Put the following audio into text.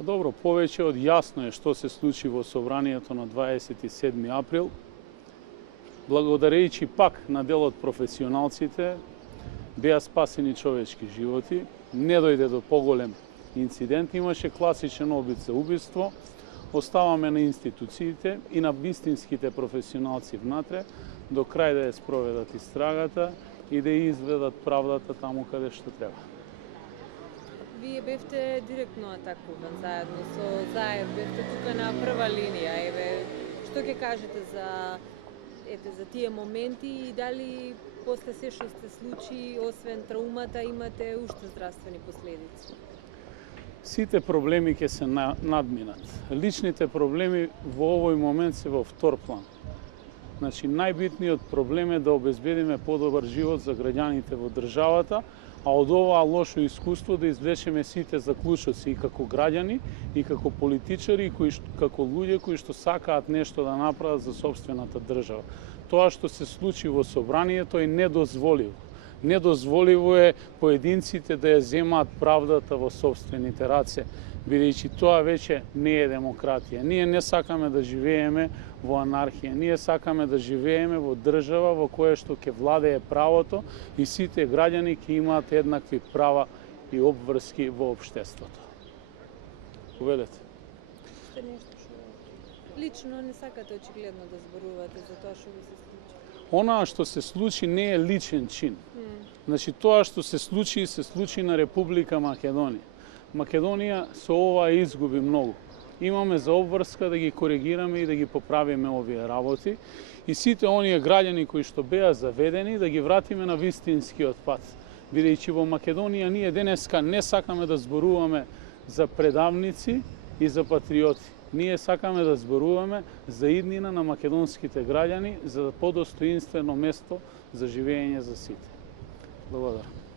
Добро, повеќе од јасно е што се случи во собранието на 27 април. Благодарејќи пак на дел од професионалците, беа спасени човечки животи, не дојде до поголем инцидент, имаше класичен обид за убиство. Оставаме на институциите и на вистинските професионалци внатре до крај да ја спроведат истрагата и да ја изведат правдата таму каде што треба. Вие бевте директно атакуван заедно со Заев, бевте тука на прва линија. Што ќе кажете за тие моменти и дали после се што се случи, освен траумата, имате уште здравствени последици? Сите проблеми ќе се надминат. Личните проблеми во овој момент се во втор план. Значи, најбитниот проблем е да обезбедиме подобар живот за граѓаните во државата, а од оваа лошо искуство да извлечеме сите заклучоци и како граѓани, и како политичари, и како луѓе кои што сакаат нешто да направат за сопствената држава. Тоа што се случи во собранието е недозволиво. Недозволиво е поединците да ја земаат правдата во сопствените раце, бидејќи тоа веќе не е демократија. Ние не сакаме да живееме во анархија, ние сакаме да живееме во држава во која што ќе владее правото и сите граѓани ќе имаат еднакви права и обврски во општеството. Увелете. Што нешто што лично не сакате очигледно да зборувате за тоа што ви се случи? Онаа што се случи не е личен чин. Значи, тоа што се случи на Република Македонија. Македонија со ова изгуби многу. Имаме за обврска да ги коригираме и да ги поправиме овие работи и сите оние граѓани кои што беа заведени да ги вратиме на вистинскиот пат. Бидејќи во Македонија ние денеска не сакаме да зборуваме за предавници и за патриоти. Ние сакаме да зборуваме за иднина на македонските граѓани за подостоинствено место за живење за сите. Благодарам.